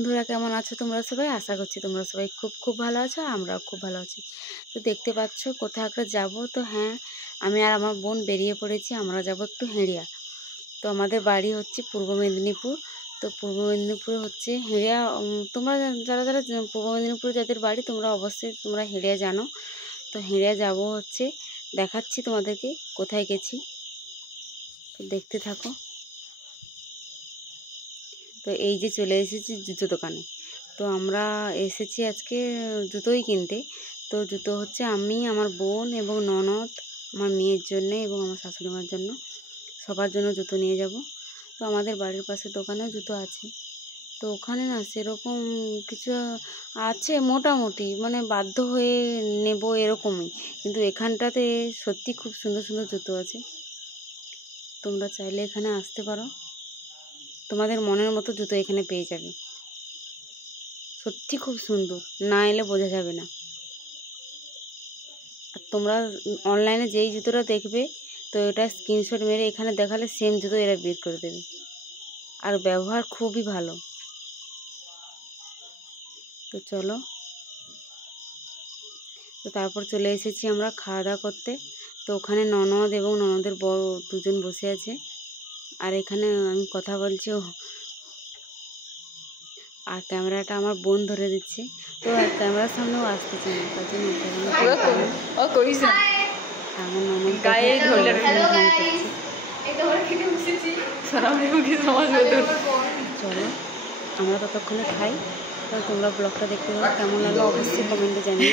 বন্ধুরা, কেমন আছো তোমরা সবাই? আশা করছি তোমরা সবাই খুব খুব ভালো আছো, আমরাও খুব ভালো আছি। তো দেখতে পাচ্ছ কোথাও একটা যাবো। তো হ্যাঁ, আমি আর আমার বোন বেরিয়ে পড়েছি। আমরা যাব একটু হেঁড়িয়া। তো আমাদের বাড়ি হচ্ছে পূর্ব মেদিনীপুর। তো পূর্ব মেদিনীপুর হচ্ছে হেঁড়িয়া। তোমরা যারা যারা পূর্ব মেদিনীপুর যাদের বাড়ি, তোমরা অবশ্যই তোমরা হেঁড়িয়া জানো। তো হেঁড়িয়া যাব হচ্ছে, দেখাচ্ছি তোমাদেরকে কোথায় গেছি। তো দেখতে থাকো। তো এই যে চলে এসেছি জুতো দোকানে। তো আমরা এসেছি আজকে জুতোই কিনতে। তো জুতো হচ্ছে আমি, আমার বোন এবং ননদ, আমার মেয়ের জন্য এবং আমার শাশুড়ি মার জন্য, সবার জন্য জুতো নিয়ে যাব। তো আমাদের বাড়ির পাশে দোকানেও জুতো আছে। তো ওখানে না সেরকম কিছু আছে, মোটামুটি মানে বাধ্য হয়ে নেব এরকমই। কিন্তু এখানটাতে সত্যি খুব সুন্দর সুন্দর জুতো আছে। তোমরা চাইলে এখানে আসতে পারো, তোমাদের মনের মতো জুতো এখানে পেয়ে যাবে। সত্যি খুব সুন্দর, না এলে বোঝা যাবে না। আর তোমরা অনলাইনে যেই জুতোটা দেখবে, তো এটা স্ক্রিনশট মেরে এখানে দেখালে সেম জুতো এরা বের করে দেবে। আর ব্যবহার খুবই ভালো। তো চলো। তো তারপর চলে এসেছি আমরা খাওয়া দাওয়া করতে। তো ওখানে ননদ এবং ননদের বড় দুজন বসে আছে, আর এখানে আমি কথা বলছি আর ক্যামেরাটা আমার বোন ধরে দিচ্ছে। তো আর ক্যামেরার সামনেও আসতে চাই না, তার জন্য আমার ননদ চলো আমরা ততক্ষণে খাই। তো তোমরা ব্লগটা দেখতে পাবো, কেমন লাগলো অবশ্যই কমেন্টে জানিও।